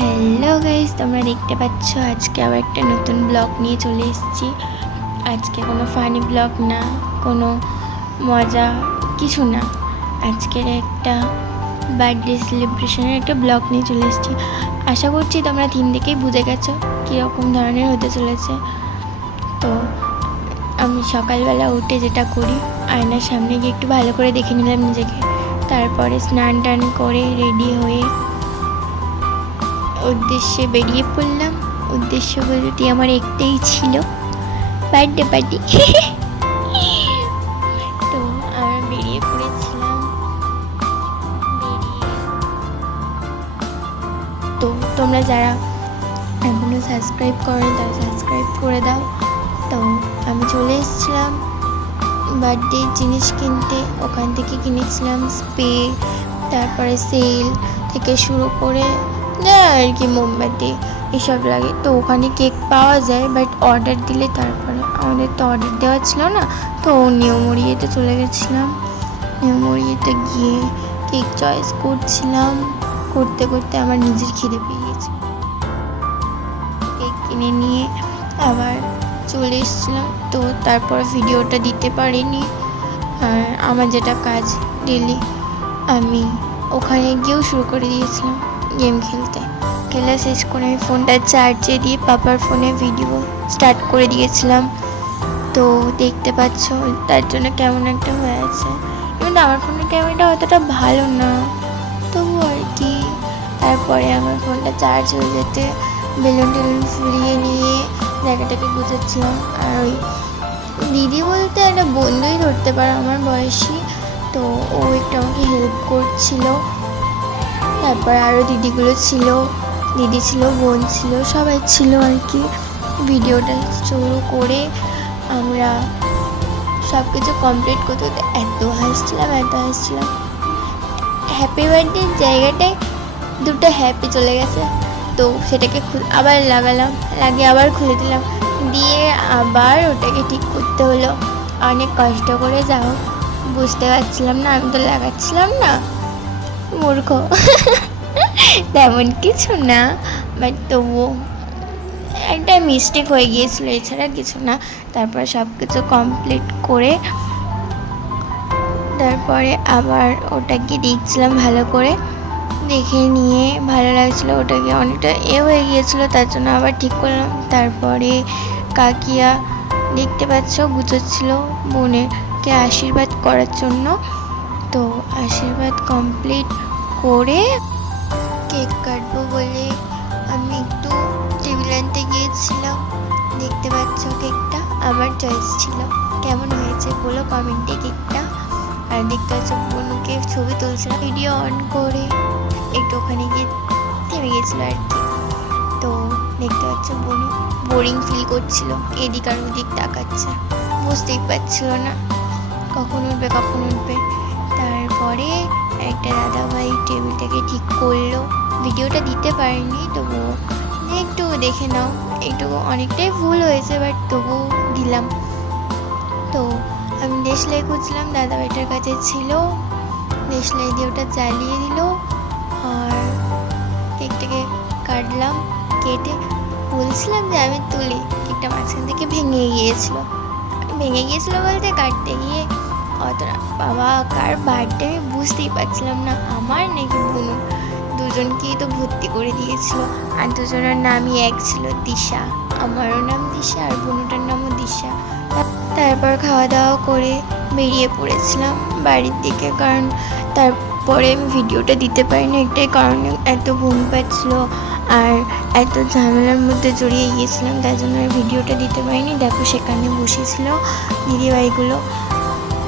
Hello guys, তোমরা দেখতে পাচ্ছ আজকে আবার একটা নতুন ব্লগ নিয়ে চলে এসেছি। আজকে কোনো ফানি ব্লগ না, কোনো মজা কিছু না, আজকের একটা বার্থডে সেলিব্রেশনের একটা ব্লগ নিয়ে চলে এসেছি। আশা করছি তোমরা থিম দেখেই বুঝে গেছো কীরকম ধরনের হতে চলেছে। তো আমি সকালবেলা উঠে যেটা করি, আয়নার সামনে গিয়ে একটু ভালো করে দেখে নিলাম নিজেকে, তারপরে স্নান টান করে রেডি হয়ে উদ্দেশ্যে বেরিয়ে পড়লাম। উদ্দেশ্য বলতে আমার একটাই ছিল, বার্থডে পার্টি। তো আমরা বেরিয়ে পড়েছিলাম। তো তোমরা যারা এখনো সাবস্ক্রাইব করো তারা সাবস্ক্রাইব করে দাও। তো আমি চলে এসেছিলাম বার্থডে জিনিস কিনতে। ওখান থেকে কিনেছিলাম স্প্রে, তারপরে সেল থেকে শুরু করে আর কি মোমবাতি এসব লাগে। তো ওখানে কেক পাওয়া যায়, বাট অর্ডার দিলে তারপরে, আমাদের তো অর্ডার দেওয়া ছিল না। তো নিয়মরিয়েতে চলে গেছিলাম। নিয়মরিয়েতে গিয়ে কেক চয়েস করছিলাম, করতে করতে আমার নিজের খিদে পেয়ে গেছে। কেক কিনে নিয়ে আবার চলে এসেছিলাম। তো তারপর ভিডিওটা দিতে পারিনি। আর আমার যেটা কাজ ডেলি, আমি ওখানে গিয়েও শুরু করে দিয়েছিলাম গেম খেলতে। খেলা শেষ করে আমি ফোনটা চার্জে দিয়ে পাপার ফোনে ভিডিও স্টার্ট করে দিয়েছিলাম। তো দেখতে পাচ্ছ তার জন্য কেমন একটা হয়ে আছে। কিন্তু আমার ফোনের ক্যামেরাটা অতটা ভালো না, তবু আর কি। তারপরে আমার ফোনটা চার্জ হয়ে যেতে বেলুন টেলুন ফুরিয়ে নিয়ে জায়গাটাকে গুছাচ্ছিলাম। আর ওই দিদি বলতে একটা বন্ধুই ধরতে পারে আমার বয়সী, তো ও একটু আমাকে হেল্প করছিল। তারপর আরও দিদিগুলো ছিল, দিদি ছিল, বোন ছিল, সবাই ছিল আর কি। ভিডিওটা শুরু করে আমরা সব কিছু কমপ্লিট করতে করতে এত হাসছিলাম। হ্যাপি বার্থডের জায়গাটায় দুটো হ্যাপি চলে গেছে। তো সেটাকে আবার লাগালাম, লাগিয়ে আবার খুলে দিলাম, দিয়ে আবার ওটাকে ঠিক করতে হলো। অনেক কষ্ট করে, যাও বুঝতে পারছিলাম না, আমি তো লাগাচ্ছিলাম না, মূর্খ। তেমন কিছু না, বাট তবুও একটা মিস্টেক হয়ে গিয়েছিলো, এছাড়া কিছু না। তারপর সব কিছু কমপ্লিট করে তারপরে আবার ওটাকে দেখছিলাম ভালো করে, দেখে নিয়ে ভালো লাগছিলো। ওটাকে অনেকটা হয়ে গিয়েছিলো, তার জন্য আবার ঠিক করলাম। তারপরে কাকিয়া দেখতে পাচ্ছ গুছোচ্ছিল বোনেরকে আশীর্বাদ করার জন্য। তো আশীর্বাদ কমপ্লিট করে কেক কাটবো বলে আমি একটু টেবিল আনতে গিয়েছিলাম। দেখতে পাচ্ছ কেকটা আমার চয়েস ছিল। কেমন হয়েছে বলো কমেন্টে কেকটা। আর দেখতে পাচ্ছ বোনকে ছবি তুলছিলাম, ভিডিও অন করে একটু ওখানে গিয়ে থেমে গেছিলো আর কি। তো দেখতে পাচ্ছ বোন বোরিং ফিল করছিল, এদিক আর ওদিক তাকাচ্ছে, বুঝতেই পারছিল না কখন উঠবে। তারপরে একটা দাদাভাই টেবিলটাকে ঠিক করলো, ভিডিওটা দিতে পারিনি, তবুও একটু দেখে নাও। একটু অনেকটাই ভুল হয়েছে, বাট তবুও দিলাম। তো আমি দেশলাই খুঁজছিলাম, দাদাভাইটার কাছে ছিল, দেশলাই দিয়ে ওটা জ্বালিয়ে দিল। আর কেকটাকে কাটলাম, কেটে বলছিলাম যে আমি তুলি, কেকটা মাঝখান থেকে ভেঙে গিয়েছিলো বলতে কাটতে গিয়ে অতটা, বাবা কার বার্থডে আমি বুঝতেই পারছিলাম না, আমার নাকি বুনু, দুজনকেই তো ভর্তি করে দিয়েছিল। আর দুজনের নামই এক ছিল, দিশা। আমারও নাম দিশা আর বুনুটার নামও দিশা। তারপর খাওয়া দাওয়া করে বেরিয়ে পড়েছিলাম বাড়ির দিকে, কারণ তারপরে আমি ভিডিওটা দিতে পারিনি একটাই কারণে, এত ঘুম পাচ্ছিল আর এত ঝামেলার মধ্যে জড়িয়ে গিয়েছিলাম, তাই জন্য ভিডিওটা দিতে পারিনি। দেখো সেখানে বসেছিল দিদিভাইগুলো।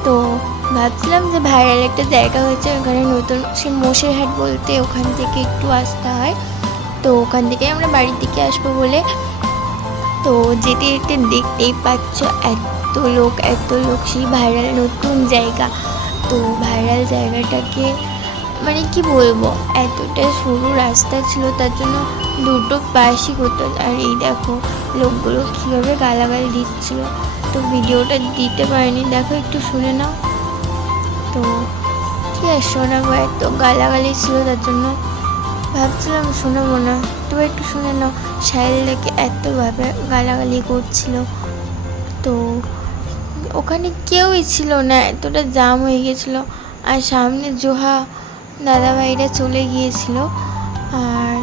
তো ভাবছিলাম যে ভাইরাল একটা জায়গা হয়েছে ওখানে নতুন, সে মোশেরহাট বলতে, ওখান থেকে একটু আসতে হয়। তো ওখান থেকে আমরা বাড়ির দিকে আসবো বলে, তো যেতে যেতে দেখতেই পাচ্ছ এত লোক, সেই ভাইরাল নতুন জায়গা। তো ভাইরাল জায়গাটাকে মানে কি বলবো, এতটা সরু রাস্তা ছিল, তার জন্য দুটো পাশই হতো। আর এই দেখো লোকগুলো কীভাবে গালাগাল দিচ্ছিল। তো ভিডিওটা দিতে পারিনি, দেখো একটু শুনে নাও। তো ঠিক আছে শোনাবো, এত গালাগালি ছিল তার জন্য ভাবছিলাম শোনাবো না, তো একটু শুনে নাও। সাহেলদাকে এতভাবে গালাগালি করছিল, তো ওখানে কেউই ছিল না, এতটা জাম হয়ে গেছিলো। আর সামনে জোহা দাদাভাইরা চলে গিয়েছিল, আর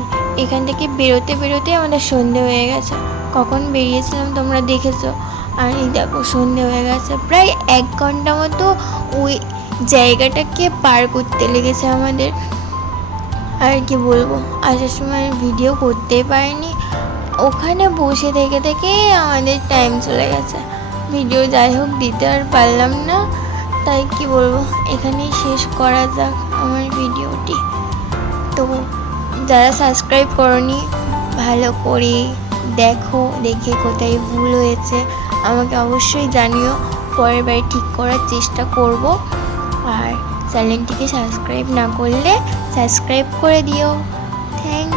এখান থেকে বেরোতে বেরোতে আমাদের সন্ধে হয়ে গেছে। কখন বেরিয়েছিলাম তোমরা দেখেছো, আর এই দেখো সন্ধে হয়ে গেছে। প্রায় 1 ঘন্টা মতো ওই জায়গাটাকে পার করতে লেগেছে আমাদের। আর কি বলবো, আসার সময় ভিডিও করতেই পারিনি, ওখানে বসে থেকে থেকে আমাদের টাইম চলে গেছে। ভিডিও যাই হোক দিতে আর পারলাম না, তাই কি বলবো, এখানেই শেষ করা যাক আমার ভিডিওটি। তো যারা সাবস্ক্রাইব করনি, ভালো করে দেখো, দেখে কোথায় ভুল হয়েছে আমাকে অবশ্যই জানিও, পরের বার ঠিক করার চেষ্টা করব। আর চ্যানেলটিকে সাবস্ক্রাইব না করলে সাবস্ক্রাইব করে দিও। থ্যাংক